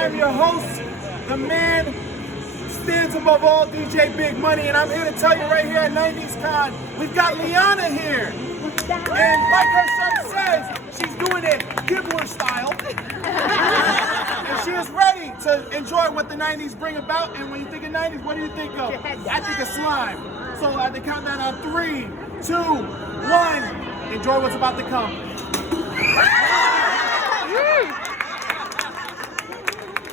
I'm your host, the man stands above all, DJ Big Money, and I'm here to tell you right here at 90s Con, we've got Liana here. And like her shirt says, she's doing it Gibbler style. And she is ready to enjoy what the 90s bring about. And when you think of 90s, what do you think of? I think of slime. So I have to count down on 3, 2, 1. Enjoy what's about to come.